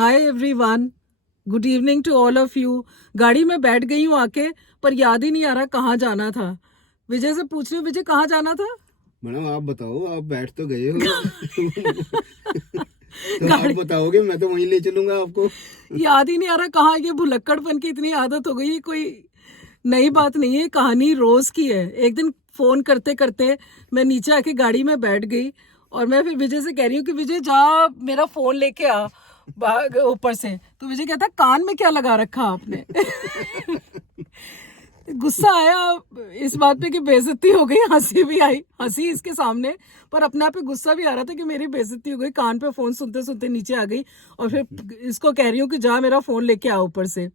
Hi everyone, good evening to all of you. गाड़ी में बैठ गई हूँ आके, पर याद ही नहीं आ रहा कहाँ जाना था। विजय से पूछ रही हूँ, विजय कहाँ जाना था? मैडम आप बताओ, आप बैठ तो गए हो तो आप गाड़ी बताओगे, मैं तो वहीं ले चलूंगा आपको। याद ही नहीं आ रहा कहाँ। ये भुलक्कड़पन की इतनी आदत हो गई, कोई नई बात नहीं है, कहानी रोज की है। एक दिन फोन करते करते मैं नीचे आके गाड़ी में बैठ गई और मैं फिर विजय से कह रही हूँ कि विजय जा मेरा फोन लेके आ ऊपर से। तो विजय कहता कान में क्या लगा रखा आपने? गुस्सा आया इस बात पे कि बेइज्जती हो गई, हंसी भी आई, हंसी इसके सामने, पर अपने आप पे गुस्सा भी आ रहा था कि मेरी बेइज्जती हो गई। कान पे फोन सुनते सुनते नीचे आ गई और फिर इसको कह रही हूँ कि जा मेरा फोन लेके आ ऊपर से।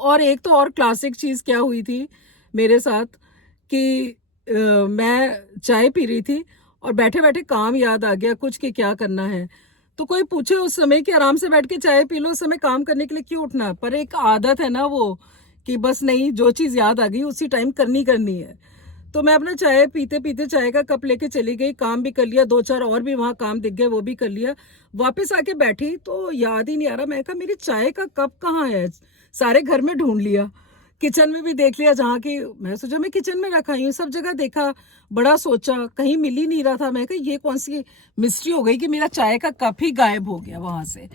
और एक तो और क्लासिक चीज क्या हुई थी मेरे साथ कि मैं चाय पी रही थी और बैठे बैठे काम याद आ गया कुछ कि क्या करना है। तो कोई पूछे उस समय कि आराम से बैठ के चाय पी लो, उस समय काम करने के लिए क्यों उठना? पर एक आदत है ना वो, कि बस नहीं, जो चीज़ याद आ गई उसी टाइम करनी है। तो मैं अपना चाय पीते पीते चाय का कप लेके चली गई, काम भी कर लिया, दो चार और भी वहाँ काम दिख गए, वो भी कर लिया। वापस आके बैठी तो याद ही नहीं आ रहा। मैं कहा मेरी चाय का कप कहाँ है? सारे घर में ढूंढ लिया, किचन में भी देख लिया, जहाँ की मैं सोचा मैं किचन में रखा हूँ, सब जगह देखा, बड़ा सोचा, कहीं मिल ही नहीं रहा था। मैं कहा ये कौन सी मिस्ट्री हो गई कि मेरा चाय का कप ही गायब हो गया वहां से।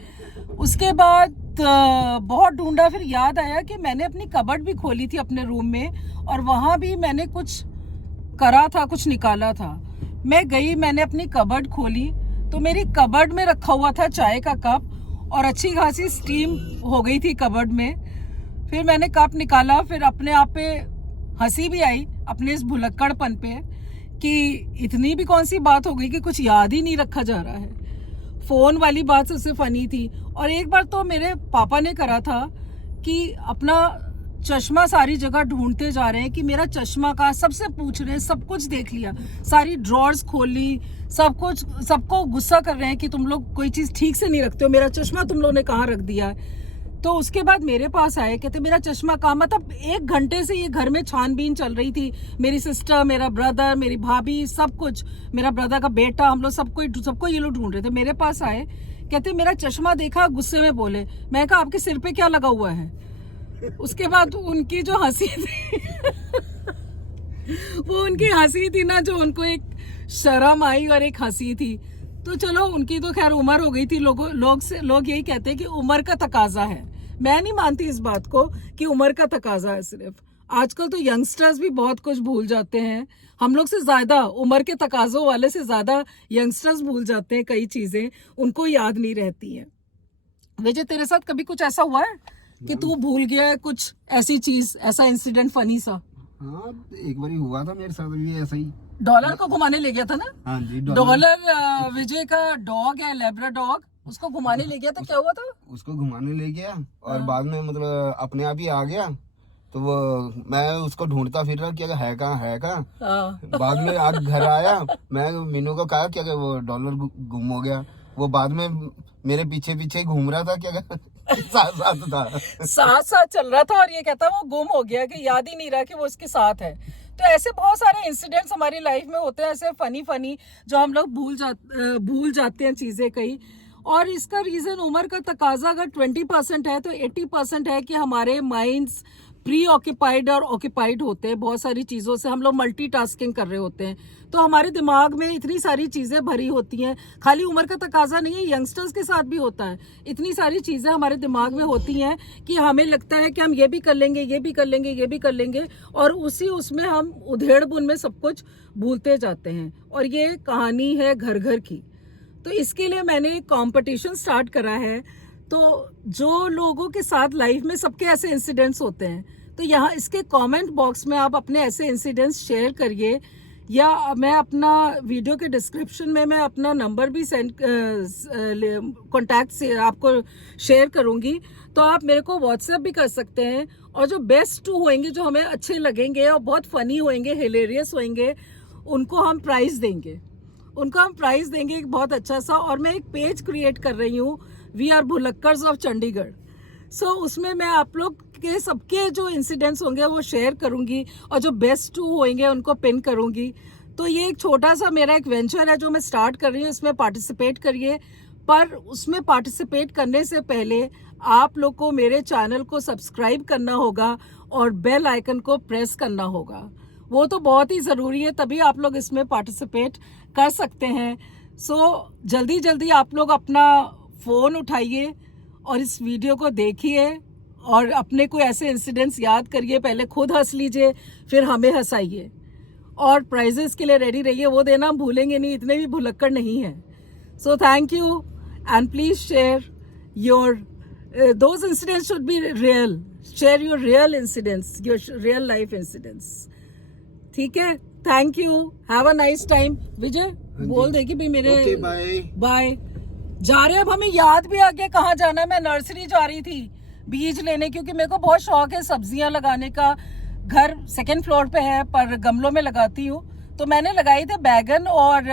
उसके बाद बहुत ढूंढा, फिर याद आया कि मैंने अपनी कबर्ड भी खोली थी अपने रूम में और वहां भी मैंने कुछ करा था, कुछ निकाला था। मैं गई, मैंने अपनी कबर्ड खोली तो मेरी कबर्ड में रखा हुआ था चाय का कप और अच्छी खासी स्टीम हो गई थी कबर्ड में। फिर मैंने कप निकाला, फिर अपने आप पे हंसी भी आई अपने इस भुलक्कड़पन पे कि इतनी भी कौन सी बात हो गई कि कुछ याद ही नहीं रखा जा रहा है। फोन वाली बात सबसे फनी थी। और एक बार तो मेरे पापा ने करा था कि अपना चश्मा सारी जगह ढूंढते जा रहे हैं कि मेरा चश्मा कहाँ, सबसे पूछ रहे हैं, सब कुछ देख लिया, सारी ड्रॉर्स खोल ली, सब कुछ, सबको गुस्सा कर रहे हैं कि तुम लोग कोई चीज ठीक से नहीं रखते हो, मेरा चश्मा तुम लोग ने कहाँ रख दिया है। तो उसके बाद मेरे पास आए, कहते मेरा चश्मा कहाँ। मतलब 1 घंटे से ये घर में छानबीन चल रही थी। मेरी सिस्टर, मेरा ब्रदर, मेरी भाभी, सब कुछ, मेरा ब्रदर का बेटा, हम लोग सबको ये लोग ढूंढ रहे थे। मेरे पास आए, कहते मेरा चश्मा देखा, गुस्से में बोले। मैं कहा आपके सिर पे क्या लगा हुआ है? उसके बाद उनकी जो हंसी थी वो उनकी हंसी थी ना, जो उनको एक शर्म आई और एक हंसी थी। तो चलो, उनकी तो खैर उम्र हो गई थी, लोग यही कहते हैं कि उम्र का तकाजा है। मैं नहीं मानती इस बात को कि उम्र का तकाजा है सिर्फ। आजकल तो यंगस्टर्स भी बहुत कुछ भूल जाते हैं। हम लोग से ज्यादा, उम्र के तकाजों वाले से ज्यादा यंगस्टर्स भूल जाते हैं, कई चीजें उनको याद नहीं रहती हैं। विजय, तेरे साथ कभी कुछ ऐसा हुआ है कि तू भूल गया है कुछ ऐसी चीज, ऐसा इंसिडेंट फनी सा? हाँ, एक बार हुआ था मेरे साथ भी ऐसा ही। डॉलर को घुमाने ले गया था ना? हाँ जी, डॉलर विजय का डॉग है, लेब्रा डॉग, उसको घुमाने ले गया था। क्या हुआ था? उसको घुमाने ले गया और बाद में मतलब अपने आप ही आ गया। तो वो, मैं उसको ढूंढता फिर रहा क्या है कहाँ। बाद में आज घर आया, मैं मीनू को कहा क्या वो डॉलर गुम हो गया। वो बाद में मेरे पीछे पीछे घूम रहा था, क्या साथ साथ था, साथ साथ चल रहा था और ये कहता वो गुम हो गया, कि याद ही नहीं रहा कि वो उसके साथ है। तो ऐसे बहुत सारे इंसिडेंट्स हमारी लाइफ में होते हैं, ऐसे फनी जो हम लोग भूल जाते हैं चीजें कई। और इसका रीजन उम्र का तकाजा अगर 20% है तो 80% है कि हमारे माइंड्स प्री ऑक्यूपाइड और ऑक्यूपाइड होते हैं बहुत सारी चीज़ों से। हम लोग मल्टीटास्किंग कर रहे होते हैं, तो हमारे दिमाग में इतनी सारी चीज़ें भरी होती हैं। खाली उम्र का तकाजा नहीं है, यंगस्टर्स के साथ भी होता है। इतनी सारी चीज़ें हमारे दिमाग में होती हैं कि हमें लगता है कि हम ये भी कर लेंगे, ये भी कर लेंगे, ये भी कर लेंगे, और उसमें हम उधेड़-बुन में सब कुछ भूलते जाते हैं। और ये कहानी है घर घर की। तो इसके लिए मैंने एक कॉम्पिटिशन स्टार्ट करा है। तो जो लोगों के साथ लाइफ में सबके ऐसे इंसिडेंट्स होते हैं, तो यहाँ इसके कमेंट बॉक्स में आप अपने ऐसे इंसिडेंट्स शेयर करिए, या मैं अपना वीडियो के डिस्क्रिप्शन में मैं अपना नंबर भी कॉन्टैक्ट से आपको शेयर करूँगी। तो आप मेरे को व्हाट्सएप भी कर सकते हैं, और जो बेस्ट 2 होंगे, जो हमें अच्छे लगेंगे और बहुत फनी होंगे, हिलेरियस होंगे, उनको हम प्राइज़ देंगे। एक बहुत अच्छा सा। और मैं एक पेज क्रिएट कर रही हूँ, वी आर भुलक्कर्स ऑफ चंडीगढ़। सो उसमें मैं आप लोग के सबके जो इंसिडेंट्स होंगे वो शेयर करूंगी, और जो बेस्ट 2 होंगे उनको पिन करूंगी। तो ये एक छोटा सा मेरा एक वेंचर है जो मैं स्टार्ट कर रही हूँ, इसमें पार्टिसिपेट करिए। पर उसमें पार्टिसिपेट करने से पहले आप लोग को मेरे चैनल को सब्सक्राइब करना होगा और बेल आइकन को प्रेस करना होगा। वो तो बहुत ही ज़रूरी है, तभी आप लोग इसमें पार्टिसिपेट कर सकते हैं। सो जल्दी जल्दी आप लोग अपना फ़ोन उठाइए और इस वीडियो को देखिए और अपने कोई ऐसे इंसिडेंट्स याद करिए, पहले खुद हंस लीजिए फिर हमें हंसाइए, और प्राइजेस के लिए रेडी रहिए, वो देना हम भूलेंगे नहीं, इतने भी भुलक्कड़ नहीं है। So thank you and please share your those incidents should be real, share your real incidents, your real life incidents, ठीक है। Thank you, have a nice time. Vijay बोल दे कि भाई मेरे ओके बाय बाय। जा रहे हैं, अब हमें याद भी आ गया कहाँ जाना है। मैं नर्सरी जा रही थी बीज लेने, क्योंकि मेरे को बहुत शौक है सब्जियां लगाने का। घर सेकंड फ्लोर पे है पर गमलों में लगाती हूँ, तो मैंने लगाए थे बैगन और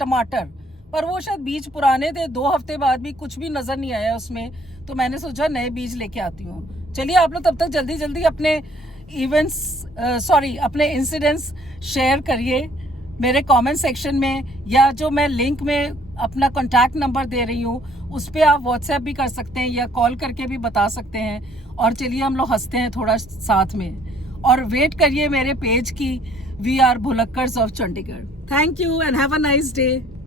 टमाटर, पर वो शायद बीज पुराने थे, 2 हफ्ते बाद भी कुछ भी नजर नहीं आया उसमें, तो मैंने सोचा नए बीज लेके आती हूँ। चलिए आप लोग तब तक जल्दी जल्दी अपने अपने इंसिडेंट्स शेयर करिए मेरे कमेंट सेक्शन में, या जो मैं लिंक में अपना कॉन्टैक्ट नंबर दे रही हूँ उस पर आप व्हाट्सएप भी कर सकते हैं या कॉल करके भी बता सकते हैं। और चलिए हम लोग हंसते हैं थोड़ा साथ में, और वेट करिए मेरे पेज की, वी आर भुलक्कर्स of Chandigarh. Thank you and have a nice day.